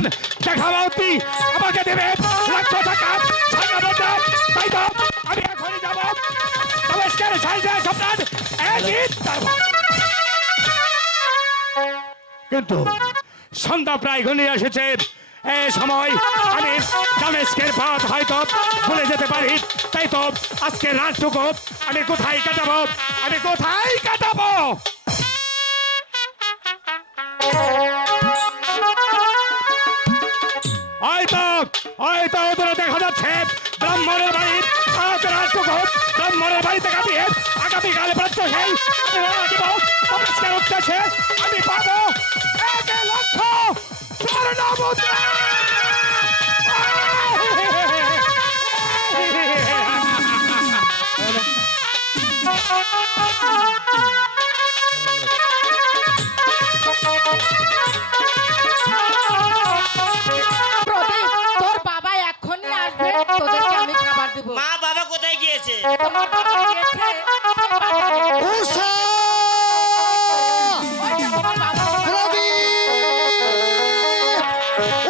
ব্রাহ্মণ দেখাবতি আমাকে দেবে লক্ষ টাকা স্বর্ণমুদ্রা। তাই তো আমি এখনই যাব দামেস্কের সাইজের সম্রাট এজিদ দরবার। কিন্তু সন্ধ্যা প্রায় ঘনিয়ে এসেছে, এই সময় আমি দামেস্কের পথ হয়তো ভুলে যেতে পারি। তাই তো আজকে রাতটুকু আমি কোথায় কাটাবো, আমি কোথায় কাটাবো? হয়তো ওদের দেখা যাচ্ছে ব্রাহ্মণের বাড়ি। আজ রাতটুকু ব্রাহ্মণের বাড়িতে কাটিয়ে আগামীকাল প্রাতঃকাল দামেস্কের উদ্দেশ্যে আমি পাবো 1 লক্ষ স্বর্ণমুদ্রা। তোর বাবা এক্ষুনি আসবে, তোদেরকে আমি খাবার দেব। মা বাবা কোথায় গিয়েছে? তোমার বাবা গিয়েছে বাজারে। উষা! ওই যে তোমার বাবা।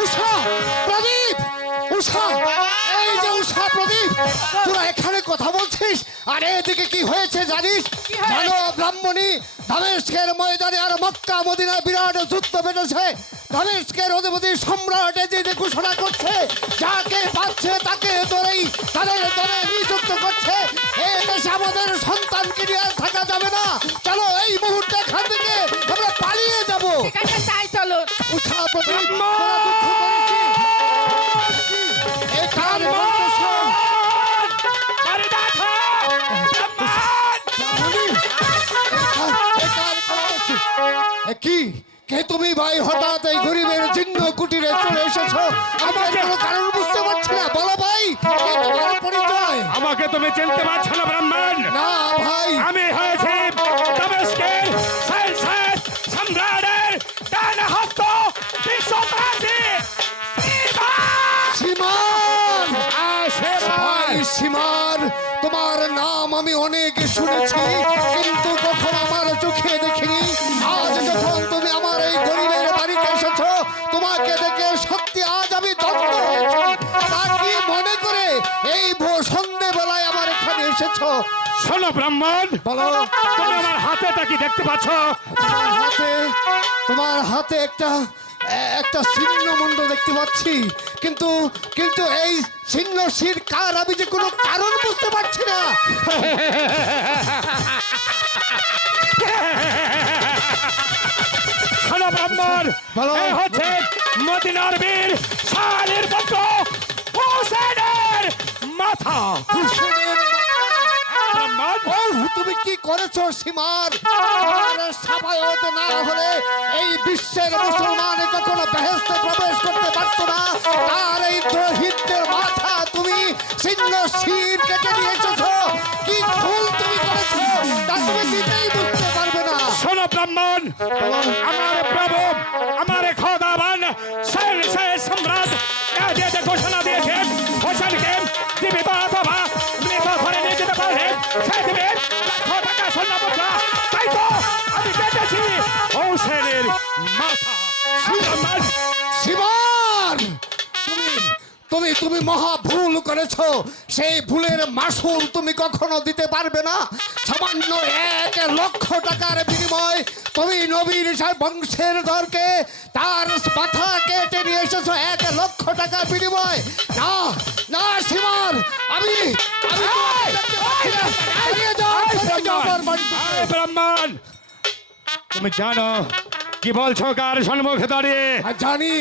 উষা! প্রদীপ! উষা! এই যে উষা, প্রদীপ! তোরা এখানে কথা বলছিস আর এদিকে কি হয়েছে জানিস? কি হয়েছে? জানো দামমণি দামেস্কের ময়দানে আর মক্কা মদিনায় বিরাট যুদ্ধ বেঁধেছে। দামেস্কের অধিপতি সম্রাট এজিদ ঘোষণা করছে যাকে পাচ্ছে তাকে ধরেই তাদের দলে নিযুক্ত করছে। এই দেশে আমাদের সন্তানকে নিয়ে আর থাকা যাবে না। চলো এই মুহূর্তে এখান থেকে আমরা পালিয়ে যাব। ঠিক আছে, তাই চলো। উষা, প্রদীপ, তোরা দুঃখ করেছিস। এই কার বলতেছ? কি কে তুমি ভাই? হঠাৎ এই গরিবের জীর্ণ কুটিরে চলে এসেছো, আমার কোনো কারণ বুঝতে পারছি না। বলো ভাই, কে তোমার পরিচয়? আমাকে তুমি চিনতে পারছো না ব্রাহ্মণ? না ভাই, আমি হয়েছি দামেস্কের সম্রাটের ডান হস্ত বিশ্বপ্রাচী সীমান। ভাই সীমান। সীমান, তোমার নাম আমি অনেক শুনেছি কিন্তু কখনো আমার চোখে দেখিনি। আজ যখন তুমি আমার এই গরিবের বাড়িতে এসেছো, তোমাকে দেখে সত্যি আজ আমি দগ্ধ হয়েছি। তা কি মনে করে এই সন্ধ্যেবেলায় আমার এখানে এসেছো? শোনো ব্রাহ্মণ, বলো। তুমি আমার হাতেটা কি দেখতে পাচ্ছ? তোমার হাতে একটা ছিন্ন মুন্ড দেখতে পাচ্ছি, কিন্তু কিন্তু এই ছিন্ন শির কার আমি যে কোনো কারণ বুঝতে পারছি না। শোনো ব্রাহ্মণ, বলো। এই হচ্ছে মদিনার বীর শাহের পুত্র হুসেনের মাথা। ব্রাহ্মণ, তুমি কি করেছো সীমার? তোমার সাফায়াত না হলে এই বিশ্বের মুসলমান কখনো বেহেশতে প্রবেশ করতে পারতো না। আর এই দ্রোহিতদের মাথা তুমি ছিন্ন শির কেটে নিয়ে এসেছো। কি ভুল তুমি করেছো তা তুমি নিজেই বুঝতে পারবে না। শোনো ব্রাহ্মণ, আমার প্রভু, আমার খোদাবান শেষ সম্রাট এজিদ ঘোষণা দিয়েছেন হোসেনকে জীবিত অথবা মৃত ধরে নিয়ে যেতে পারলে সে দেবে লক্ষ টাকা স্বর্ণমুদ্রা। তাই তো আমি কেটেছি হোসেনের মাথা। ব্রাহ্মণ, সীমান, তুমি তুমি মহা ভুল করেছো। সেই ভুলের মাসুল তুমি কখনো দিতে পারবে না। সামান্য 1 লক্ষ টাকার বিনিময় তুমি নবীর বংশের ধরকে তার মাথা কেটে নিয়ে এসেছো 1 লক্ষ টাকার বিনিময়। না না সীমান, আমি ব্রাহ্মণ, তুমি জানো কি বলছো কার সম্মুখে দাঁড়িয়ে? জানি,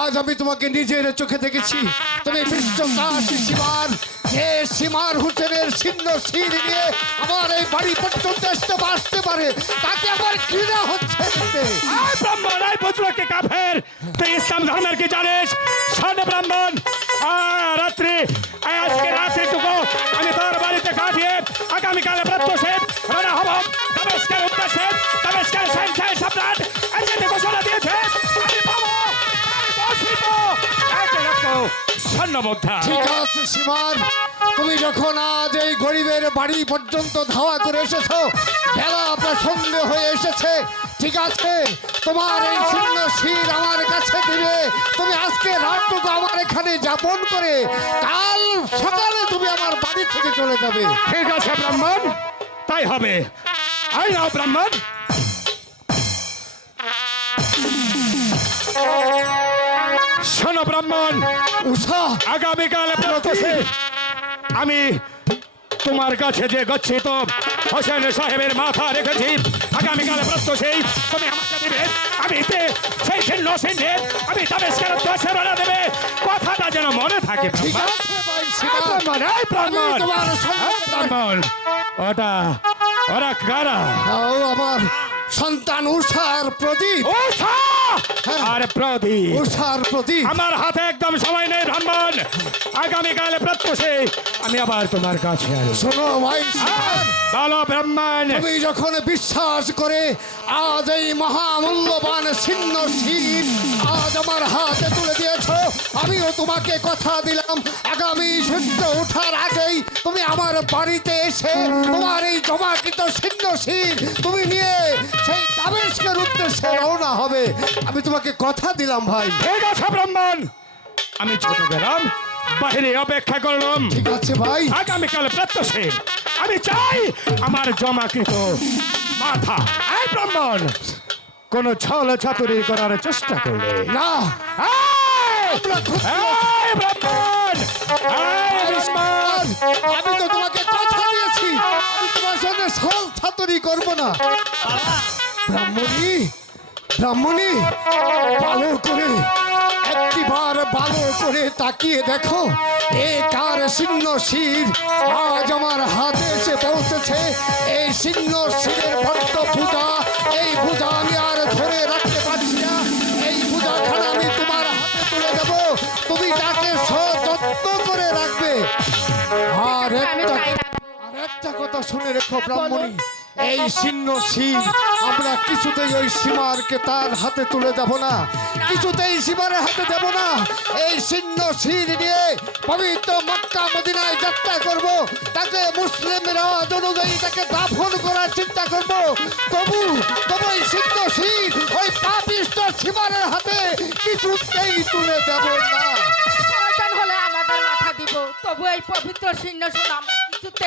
আজ আমি তোমাকে নিজের চোখে দেখেছি। তুমি বিশ্বাস সীমান, যে সীমান হোসেনের ছিন্ন শির নিয়ে আমার এই বাড়ি পর্যন্ত আসতে পারে, তাকে আমার ঘৃণা হচ্ছে। ব্রাহ্মণ, এই পুত্রকে কাফের, তুই ইসলাম ধর্মের কি জানিস? শোন ব্রাহ্মণ, রাত্রি আজকে রাত্রিটুকু আমি তোর বাড়িতে কাটিয়ে আগামীকালে প্রত্যুষে রওনা হব দামেস্কের উদ্দেশ্যে। দামেস্কের শাহ সম্রাট এজিদ ঘোষণা দিয়েছে আমি পাবো 1 লক্ষ স্বর্ণমুদ্রা। ঠিক আছে সীমান, তুমি যখন আজ এই গরিবের বাড়ি পর্যন্ত ধাওয়া করে এসেছো, বেলা প্রসন্ন হয়ে এসেছে। ঠিক আছে, তোমার এই শূন্য শির আমার কাছে দিবে। তুমি আজকে রাতটুকু আমার এখানে যাপন করে কাল সকালে তুমি আমার বাড়ি থেকে চলে যাবে। ঠিক আছে ব্রাহ্মণ, তাই হবে। আই নাও ব্রাহ্মণ। শোনো ব্রাহ্মণ, উষা, আগামীকাল প্রত্যুষে আমি তোমার কাছে যে গচ্ছিত হোসেন সাহেবের মাথা রেখেছি, আগামীকাল প্রত্যুষেই তুমি আমাকে দিবে। আমি সেই ছিন্ন সিন্ধে আমি তাবেশকের দশে রওনা দেবে। কথাটা যেন মনে থাকে ঠিক ব্রাহ্মণ। আছে ভাই শিবা। ব্রাহ্মণ, এই ব্রাহ্মণ, আমি তোমার সঙ্গে এই ব্রাহ্মণ, ওরা কারা? ও আমার সন্তান উষার প্রদীপ। উষা আর প্রদীপ। উষার প্রদীপ। আমার হাতে একদম সময় নেই ব্রাহ্মণ। আগামীকাল প্রত্যুষে আমি আবার তোমার কাছে আসবো। শোনো ভাই শিবা, বলো ব্রাহ্মণ। তুমি যখন বিশ্বাস করে আজ এই মহামূল্যবান ছিন্ন শির আজ আমার হাতে তুলে দিয়েছ, আমিও তোমাকে কথা দিলাম আগামী সূর্য ওঠার আগেই তুমি আমার বাড়িতে এসে তোমার এই জমাকৃত ছিন্ন শির তুমি নিয়ে সেই তাবেশকের উদ্দেশ্যে রওনা হবে। আমি তোমাকে কথা দিলাম ভাই। ঠিক আছে ব্রাহ্মণ, আমি ছুটে গেলাম, বাহিরে অপেক্ষা করলাম। ঠিক আছে ভাই। আগামীকাল প্রত্যুষে আমি চাই আমার জমাকৃত মাথা। এই ব্রাহ্মণ, কোন ছল ছাতুরি করার চেষ্টা করলে না, এই! আমরা খুশি এই ব্রাহ্মণ! এই ব্রাহ্মণ! আমি তো তোমাকে কথা দিয়েছি আমি তোমার সঙ্গে ছল ছাতুরি করব না। ব্রাহ্মণী, ব্রাহ্মণী, ভালো করে একটিবার ভালো করে তাকিয়ে দেখো এ কার ছিন্ন শির আজ আমার হাতে এসে পৌঁছেছে। এই ছিন্ন শিরের ভক্ত পূজা, এই পূজা আমি আর ধরে রাখতে পারছি না। এই পূজাখানা আমি তোমার হাতে তুলে দেবো, তুমি তাকে সযত্ন করে রাখবে। আর আমি একটা তাই রাখবো। আর একটা কথা শুনে রেখো ব্রাহ্মণী, এই ছিন্ন শির আমরা কিছুতেই ওই সীমারকে তার হাতে তুলে দেব না, কিছুতেই সীমারের হাতে দেব না। এই ছিন্ন শির নিয়ে পবিত্র মক্কা মদিনায় যাত্রা করব, তাকে মুসলিম রেওয়াজ অনুযায়ী তাকে দাফন করার চিন্তা করব। তবু তবু এই ছিন্ন শির ওই পাপিষ্ঠ সীমারের হাতে কিছুতেই তুলে দেব না। প্রয়োজন হলে আমাদের মাথা দিব, তবু এই পবিত্র সিংহাসন আমরা কিছুতে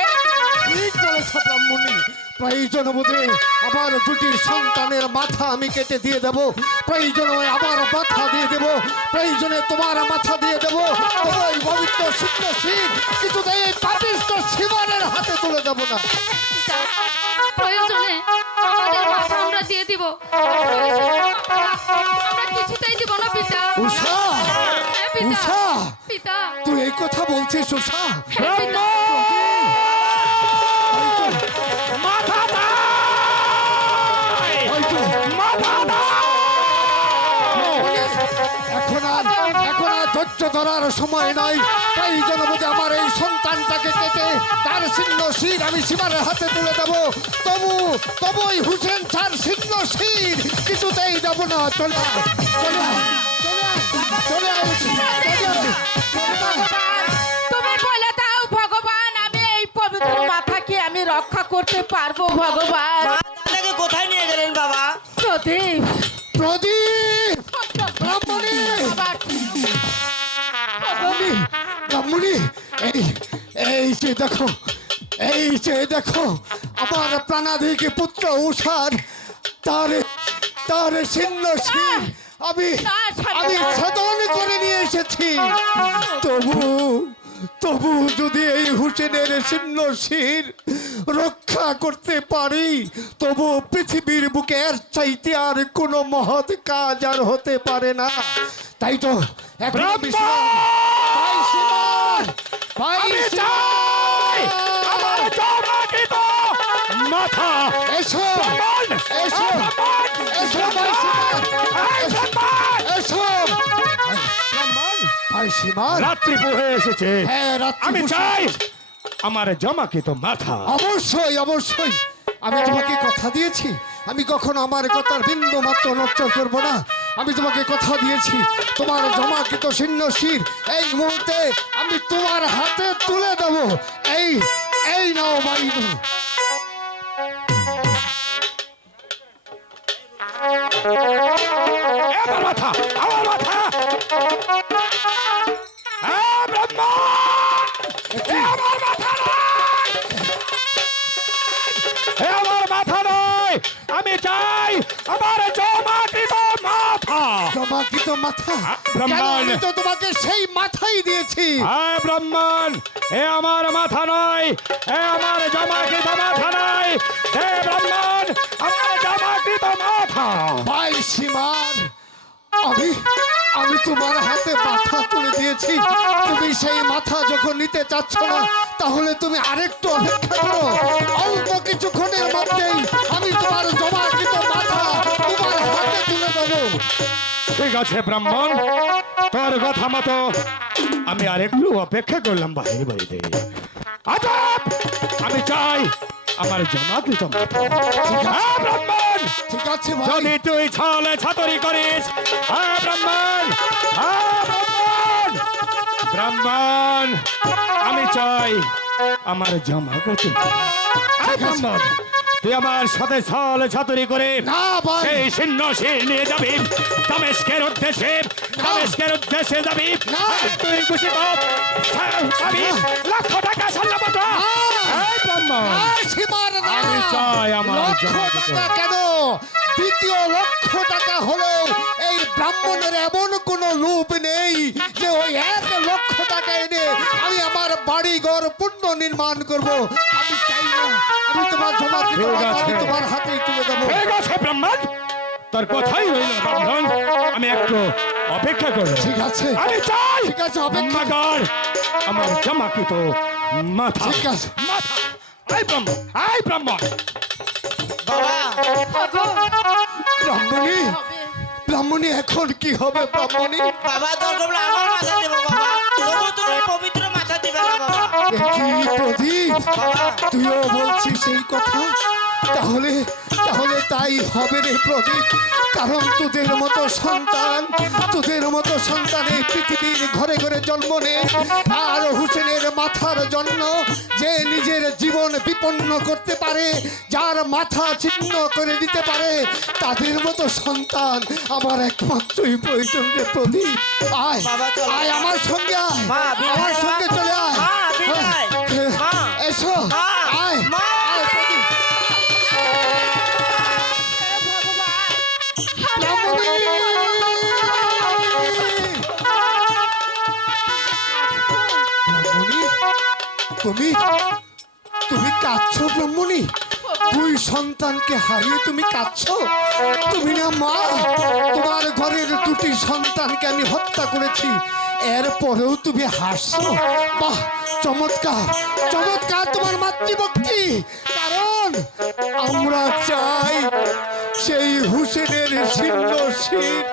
ঠিক বলেছ ব্রাহ্মণী। প্রয়োজন বোধে আমার দুটি সন্তানের মাথা আমি কেটে দিয়ে দেব, প্রয়োজনে আমার মাথা দিয়ে দেব, প্রয়োজনে তোমার মাথা দিয়ে দেব। তবে এই পবিত্র শুদ্ধ শির কিছুতেই এই পাপিষ্ঠ সীমানের হাতে তুলে দেব না। প্রয়োজনে আমাদের মাথা আমরা দিয়ে দিব, প্রয়োজনে আমরা কিছুতেই দিব না পিতা। উষা, হ্যাঁ, পিতা। উষা, পিতা, তুই এই কথা বলছিস উষা? হ্যাঁ, পিতা। মাথা দাও! হয়তো মাথা দাও! এখন আর ধৈর্য ধরার সময় নয়। প্রয়োজন বোধে আমার এই সন্তানটাকে কেটে তার ছিন্ন শির আমি সীমারের হাতে তুলে দেব। তবু ওই হুসেন ছাড় ছিন্ন শির কিছুতেই দেব না। চলে আয়, চলে আয়, চলে আয়, চলে আয়, চলে আয়। ভগবান, তুমি বলে দাও ভগবান, আমি এই পবিত্র মাথাকে আমি রক্ষা করতে পারবো ভগবান। দাদাকে কোথায় নিয়ে গেলেন বাবা? প্রদীপ, প্রদীপ, ব্রাহ্মণী, ব্রাহ্মণী, ব্রাহ্মণী, এই যে দেখো, এই যে দেখো আমার প্রাণাধিক পুত্র উষার তার ছিন্ন শির আমি ছেদন করে নিয়ে এসেছি। তবু যদি এই হুসেনের ছিন্ন শির রক্ষা করতে পারি, তবু পৃথিবীর বুকে এর চাইতে আর কোনো মহৎ কাজ আর হতে পারে না। তাই তো এখন আমি ভাই শিবন, ভাই আমি শিবন, চাই আমার জমাকৃত মাথা। এসো, ব্রাহ্মণ! এসো, এসো ভাই শিবন, এই ব্রাহ্মণ! এসো ভাই শিবন। রাত্রি হয়ে এসেছে, হ্যাঁ, রাত্রি আমি বসে- চাই আমার জমাকৃত মাথা। অবশ্যই অবশ্যই আমি তোমাকে কথা দিয়েছি, আমি কখনো আমার কথার বিন্দু মাত্র নড়চড় করবো না। আমি তোমাকে কথা দিয়েছি তোমার জমাকৃত ছিন্ন শির এই মুহূর্তে আমি তোমার হাতে তুলে দেবো। এই নাও বাড়ি। এ আমার মাথা, আমার মাথা। এ ব্রহ্মা, এ আমার মাথা নয়, এ আমার মাথা নয়, আমি চাই আমার জমাকৃত মাথা। জমাকৃত মাথা? ব্রাহ্মণ। কেন, আমি তো তোমাকে সেই মাথাই দিয়েছি। হ্যাঁ ব্রাহ্মণ, এ আমার মাথা নয়, এ আমার জমাকৃত মাথা নয়, হে ব্রাহ্মণ, আমার জমাকৃত মাথা। ভাই সীমার, আমি আমি তোমার হাতে মাথা তুলে দিয়েছি। তুমি সেই মাথা যখন নিতে চাচ্ছ না, তাহলে তুমি আরেকটু অপেক্ষা করো। অল্প কিছুক্ষণের মধ্যেই আমি তোমার জমাকৃত মাথা তোমার হাতে তুলে দেবো। ঠিক আছে ব্রাহ্মণ, তোর কথা মতো আমি আর একটু অপেক্ষা করলাম বাহির বাড়িতে। আজব, আমি চাই আমার জমাকৃত মাথা। হ্যাঁ ব্রাহ্মণ, ঠিক আছে ভাই। যদি তুই ছলে ছাতরি করিস, হ্যাঁ ব্রাহ্মণ, হ্যাঁ ব্রাহ্মণ, ব্রাহ্মণ, আমি চাই আমার জমাকৃত মাথা। হ্যাঁ ব্রাহ্মণ, তুই আমার সাথে ছলে ছাতরি করে না ভাই, সেই ছিন্ন শির নিয়ে যাবি দামেস্কের উদ্দেশ্যে, দামেস্কের উদ্দেশ্যে যাবি। না। তুই খুশি পাবি লক্ষ টাকা স্বর্ণপত্র। এই ব্রাহ্মণ, আর সীমার না। আমি চাই আমার লক্ষ জমাকৃত। টাকা কেন, দ্বিতীয় লক্ষ টাকা হলেও এই ব্রাহ্মণের এমন কোনো লোভ নেই যে ওই 1 লক্ষ টাকা এনে আমি আমার বাড়ি ঘর পুণ্য নির্মাণ করব। আমি চাই না, আমি তোমার জমাকৃত ঠিক মাথা আছে। আমি তোমার হাতেই তুলে দেবো। ঠিক আছে ব্রাহ্মণ, তোর কথাই রইল ব্রাহ্মণ, আমি একটু অপেক্ষা করব। ঠিক আছে, আমি চাই ঠিক আছে, অপেক্ষা। মাগার আমার জমাকৃত মাথা। ঠিক আছে। মাথা। এই ব্রাহ্মণ, এই ব্রাহ্মণ, বাবা ব্রাহ্মণী, হবে। ব্রাহ্মণী, এখন কি হবে ব্রাহ্মণী? বাবা দরকার হলে আমার মাথা দেবো বাবা, তবু তুমি পবিত্র মাথা দিবে না বাবা। এ কি প্রদীপ, বাবা তুইও বলছিস সেই কথা? তাহলে তাহলে তাই হবে রে প্রদীপ, কারণ তোদের মতো সন্তান, তোদের মতো সন্তান এই পৃথিবীর ঘরে ঘরে জন্ম নেয়। আর হুসেনের মাথার জন্য যে নিজের জীবন বিপন্ন করতে পারে, যার মাথা ছিন্ন করে দিতে পারে, তাদের মতো সন্তান আমার একমাত্রই প্রয়োজন রে প্রদীপ। আয় বাবা, চলো। আয় আমার সঙ্গে আয়, মা, বিদায়, আমার মা। সঙ্গে চলে আয়। মা, বিদায়। মা। এসো, মা। আয়, মা। আয় প্রদীপ। ব্রাহ্মণী, তুমি তুমি কাঁদছো ব্রাহ্মণী? দুই সন্তানকে হারিয়ে তুমি কাঁদছো? তুমি না মা, তোমার ঘরের দুটি সন্তানকে আমি হত্যা করেছি, এরপরেও তুমি হাসছো? বাহ, চমৎকার, চমৎকার তোমার মাতৃভক্তি। কারণ আমরা চাই সেই হুসেনের ছিন্ন শির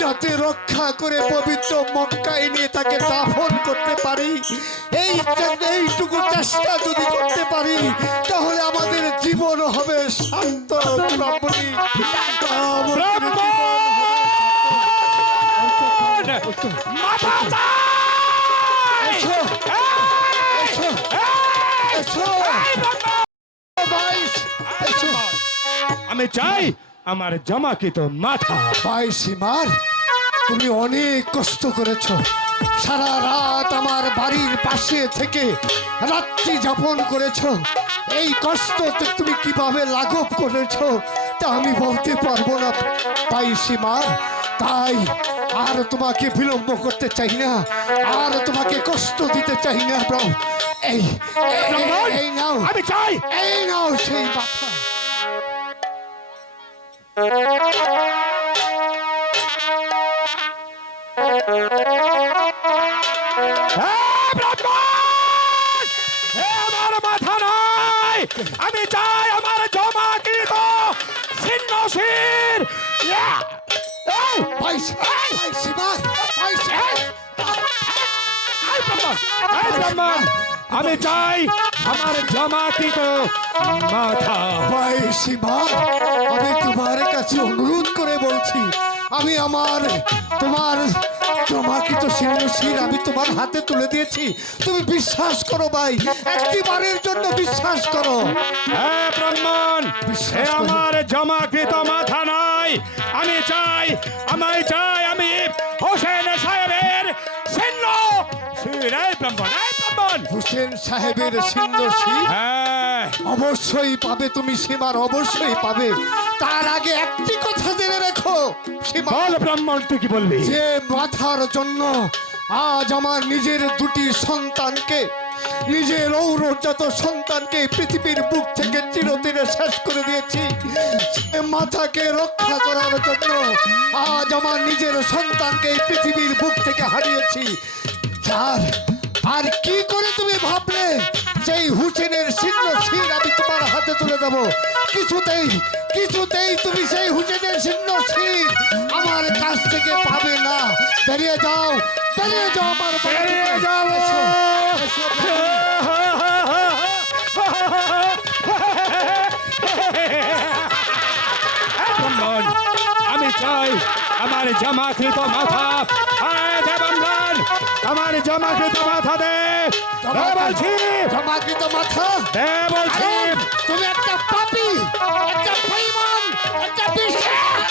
যাতে রক্ষা করে পবিত্র মক্কায় নিয়ে তাকে দাফন করতে পারি। এইটুকু চেষ্টা যদি করতে পারি, তাহলে আমাদের জীবন হবে শান্ত। ব্রাহ্মণী, আমাদের জীবন হবে মাথা চাই। এসো, এসো, এসো, ভাই, এসো। আমি চাই আমার জমাকৃত মাথা। ভাই সীমার, তুমি অনেক কষ্ট করেছ, সারা রাত আমার বাড়ির পাশে থেকে রাত্রি যাপন করেছ। এই কষ্ট তুমি কিভাবে লাঘব করেছ তা আমি বলতে পারবো না ভাই সীমার। তাই আর তোমাকে বিলম্ব করতে চাই না, আর তোমাকে কষ্ট দিতে চাই না। এই এই নাও, আমি চাই এই নাও সেই মাথা। ব্রাহ্মণ, আমার মাথা নয়, আমি চাই আমার জমাকৃত ছিন্ন শির। ভাই সীমার, ভাই সীমার। ব্রাহ্মণ, আমি চাই আমার জমাকৃত মাথা। ভাই সীমা, আমি তোমার কাছে অনুরোধ করে বলছি, আমি তোমার জমাকৃত শির আমি তোমার হাতে তুলে দিয়েছি। তুমি বিশ্বাস করো ভাই, একটিবারের জন্য বিশ্বাস করো। হ্যাঁ ব্রাহ্মণ, বিশ্বাস করো। আমার জমাকৃত মাথা নয়, আমি হোসেন সাহেবের সিন্ন শির। এই ব্রাহ্মণ, এই ব্রাহ্মণ। হুসেন সাহেবের ছিন্ন শির হ্যাঁ, অবশ্যই পাবে তুমি সীমার, অবশ্যই পাবে। তার আগে একটি কথা জেনে রেখো সীমা, বল ব্রাহ্মণ, তুই কি বলবি? যে মাথার জন্য আজ আমার নিজের দুটি সন্তানকে, নিজের ঔরজাত সন্তানকে পৃথিবীর বুক থেকে চিরদিনে শেষ করে দিয়েছি, সে মাথাকে রক্ষা করার জন্য আজ আমার নিজের সন্তানকে এই পৃথিবীর বুক থেকে হারিয়েছি। আর কি করে তুমি ভাবলে সেই হুসেনের ছিন্ন শির আমি তোমার হাতে তুলে দেবো? কিছুতেই তুমি সেই হুসেনের ছিন্ন শির আমার কাছ থেকে পাবে না। বেরিয়ে যাও আমার বাড়ি থেকে। বেরিয়ে যাও। এসো, এসো, ব্রাহ্মণ, আমি চাই আমার জমাকৃত মাথা। আয় দে ব্রাহ্মণ, আমার জমাকৃত মাথা দে। দে বলছি, জমাকৃত মাথা। দে বলছি। আরে, তুমি একটা পাপী, একটা বেঈমান, একটা বিশ্বাস।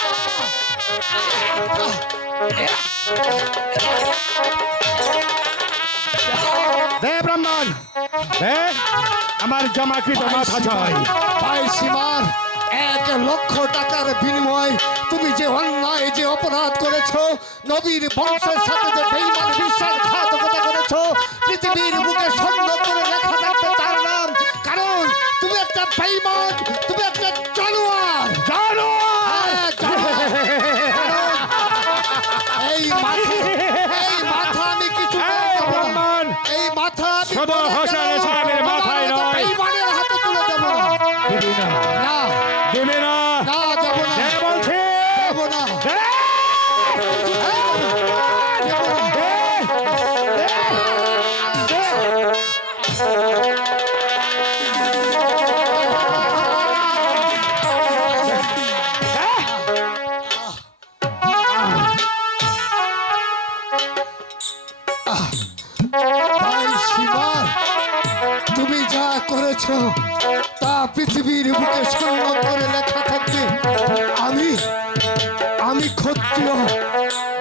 দে ব্রাহ্মণ, দে, আমার জমাকৃত মাথা চাই। ভাই সীমার 1,00,000 টাকার বিনিময় তুমি যে অন্যায়, যে অপরাধ করেছো, নবীর বংশের সাথে যে বেঈমান বিশ্বাসঘাতকতা করেছো, পৃথিবীর বুকে স্বর্ণ করে লেখা থাকবে তার নাম। কারণ তুমি একটা বেঈমান, তুমি একটা জানোয়ার। জানো হ্যাঁ, জানোয়ার। কারণ এই মাথা আমি কিছু এই ব্রাহ্মণ, এই মাথা আমি শুধু বলে হোসেন গেলাম, সাহেবের মাথায় আমার নয়। বেঈমানের হাতে তুলে দেবো না। দিবি না, না, দিবি না। না, দেবো না, দে বলছি, দেবো না। দে। ভাই সীমার, তুমি যা করেছো তা পৃথিবীর বুকে স্বর্ণ করে লেখা থাকবে। আমি ক্ষত্রিয়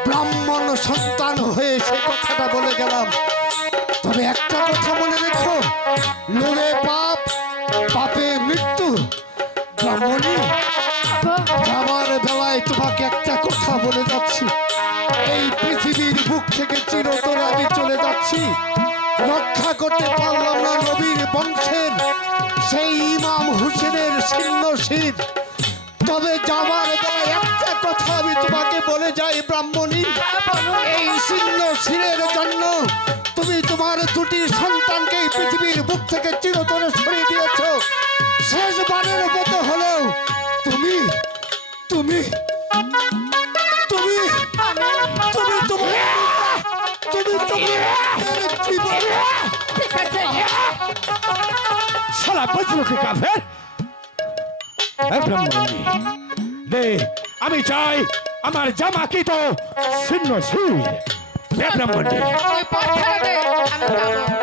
ব্রাহ্মণ সন্তান হয়ে সে কথাটা বলে গেলাম। তবে একটা কথা মনে রেখো, লোভে পাপ, পাপে মৃত্যু। ব্রাহ্মণী, যাবার বেলায় তোমাকে একটা কথা বলে যাচ্ছি, এই পৃথিবীর বুক থেকে চিরতরে আমি চলে যাচ্ছি। রক্ষা করতে পারলাম না নবীর বংশের সেই ইমাম হুসেনের ছিন্ন শির। তবে যাবার বেলায় একটা কথা আমি তোমাকে বলে যাই ব্রাহ্মণী, এই ছিন্ন শিরের জন্য তুমি তোমার দুটি সন্তানকে এই পৃথিবীর বুক থেকে চিরতরে সরিয়ে দিয়েছ। শেষবারের মতো হলেও তুমি তুমি তুমি তুমি তুমি তুমি তুমি ঠিক আছে, শালা বজলু কি কাফের? এই ব্রাহ্মণ, দে, আমি চাই আমার জামাকৃত ছিন্ন শির। দে ব্রাহ্মণ, দে। তুই পথ ছেড়ে দে, আমি যাবো।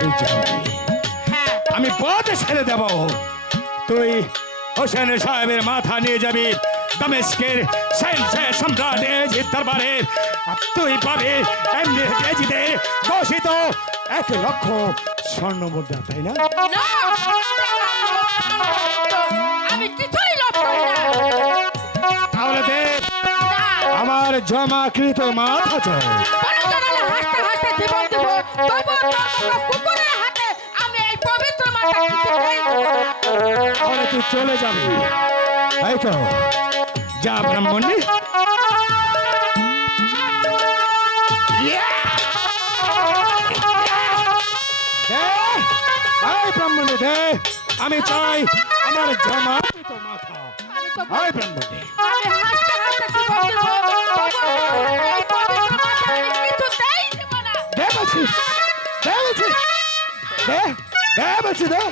তুই যাবি, হ্যাঁ, আমি পথ ছেড়ে দেব। তুই হোসেন সাহেবের মাথা নিয়ে যাবি দামেস্কের সেলসের সম্রাট এজিদ দরবারে। আর তুই পাবি এমনি এজিদের ঘোষিত 1,00,000 স্বর্ণ মুদ্রা, তাই না? না, আমি কিছুই লোভ করি না। তাহলে দে, না, আমার জমাকৃত মাথা চাই। পরজনালে হাসতে হাসতে জীবন দেব, তবু তোমার কুকুরের হাতে আমি এই পবিত্র মাথা কিছুতেই দেব না। তাহলে তুই চলে যাবি, তাই তো? যা ব্রাহ্মণী। ব্রাহ্মণী দে, আমি চাই আমার জমাকৃত মাথা। আমি তো এই ব্রাহ্মণী, আমি হাসতে হাসতে জীবন দেব, তবু এই পবিত্র মাথা আমি কিছুতেই দেব না। দে বলছি, দে বলছি, দে, দে বলছি, দে।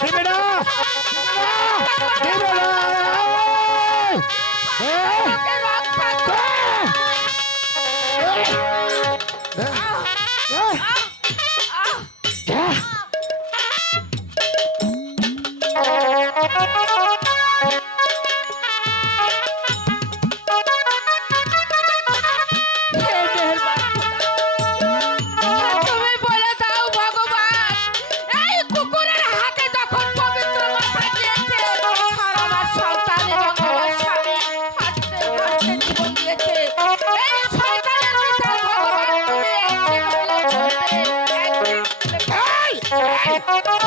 দিবি না, দিবি না। আমাকে রক্ষা কর।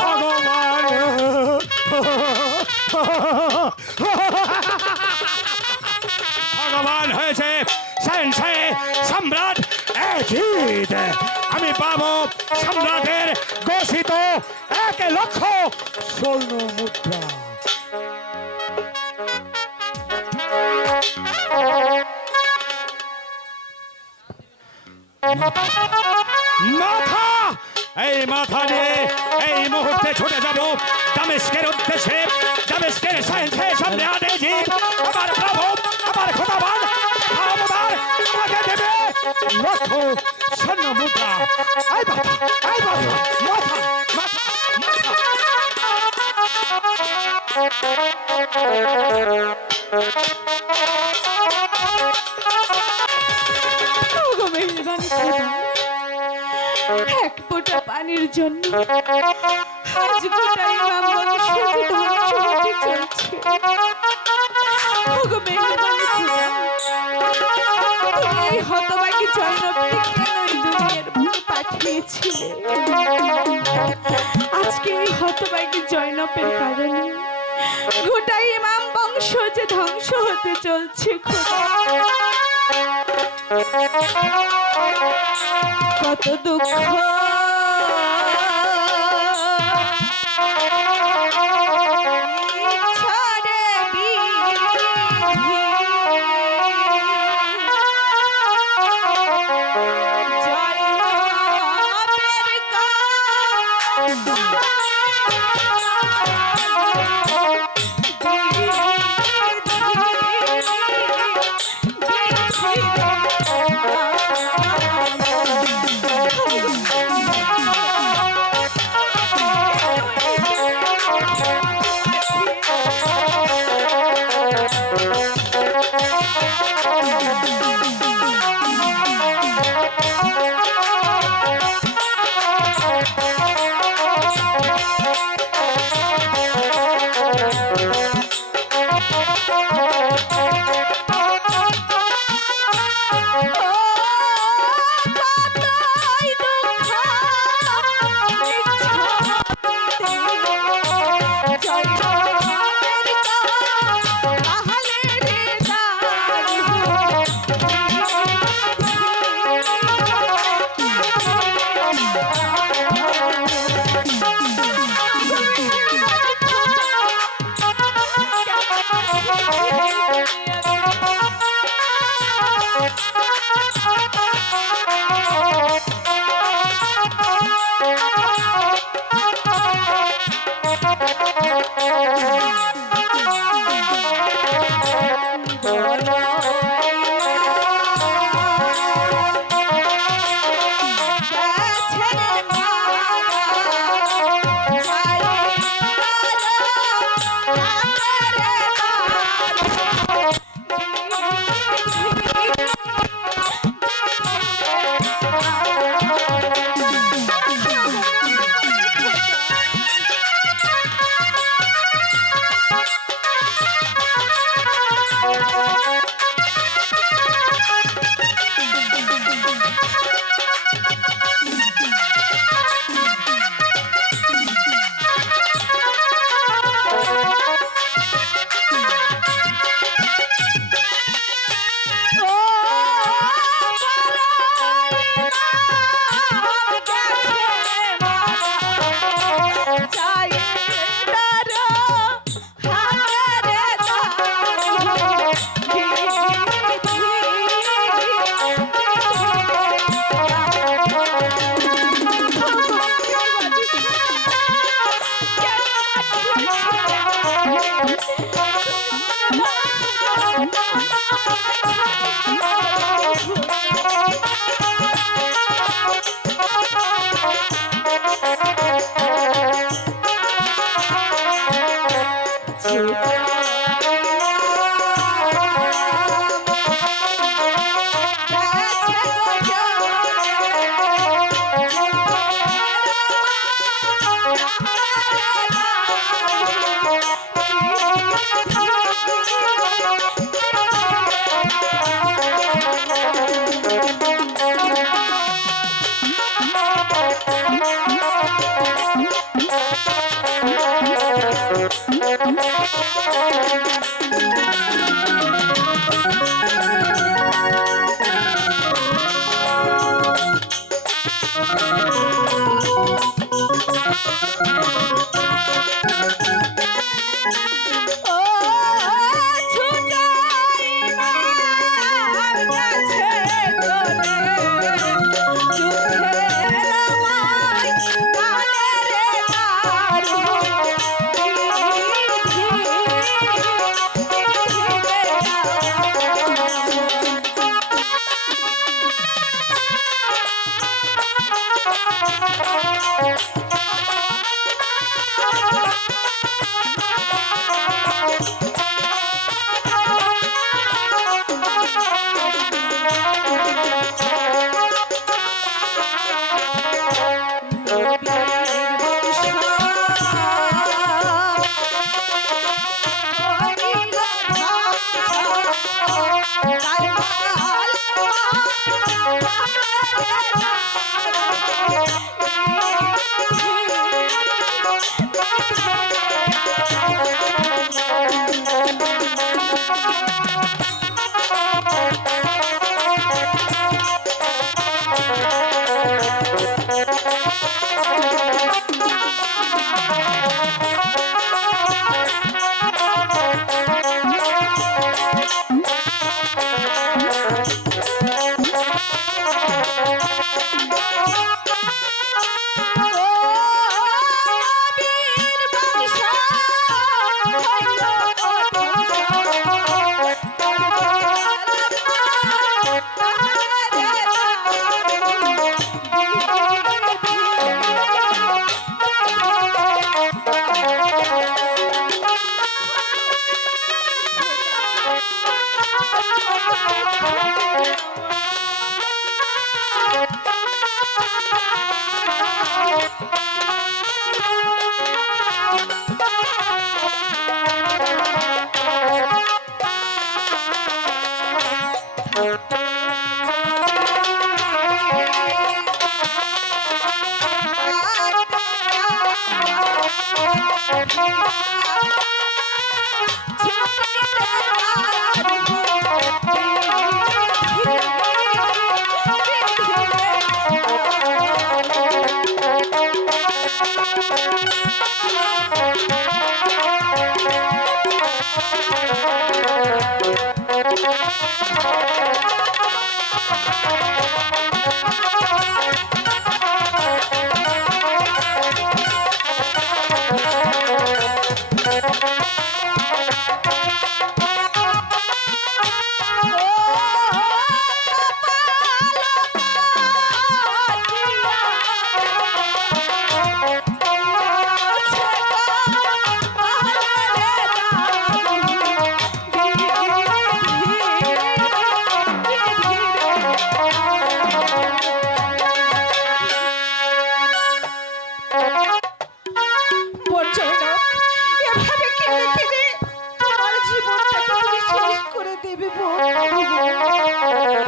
ভগবান ভগবান হয়েছে সেনসে সম্রাট অজিত। আমি পাবো সম্রাটের ঘোষিত 1,00,000 স্বর্ণ মুদ্রা। মাথা, এই মাথা নিয়ে এই মুহূর্তে ছুটে যাব দামেস্কের উদ্দেশ্যে। দামেস্কের সেনসে সম্রাট অজিত আমার প্রভু, আমার খোদাবান খবরদার আমাকে দেবে 1,00,000 স্বর্ণ মুদ্রা। এই মাথা, এই মাথা, মাথা, মাথা, ওগো মেহেরবানি খোদা, এক ফোঁটা পানির জন্য আজ গোটা ইমাম বংশ যে ধ্বংস হতে চলছে। ওগো মেহেরবানি খোদা, তুমি এই হতভাগী জয়নবকে কেন এই দুনিয়ার বুকে পাঠিয়েছিলে? আজকে এই হতভাগী জয়নবের কারণে গোটা ইমাম বংশ যে ধ্বংস হতে চলছে খোদা। কত দুঃখ ছড়ে বিধি, জয়নবের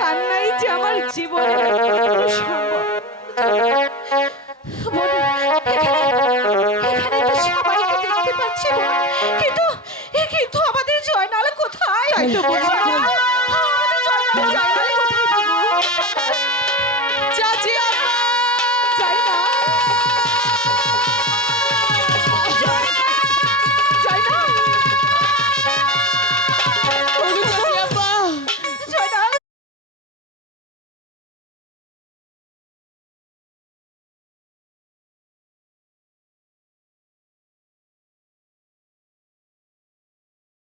কান্নাই যে আমার জীবনের সম্ভব। এখানে তো সবাইকে দেখতে পাচ্ছি, কিন্তু আমাদের জয়নাল কোথায়? তাই তো বুঝি না।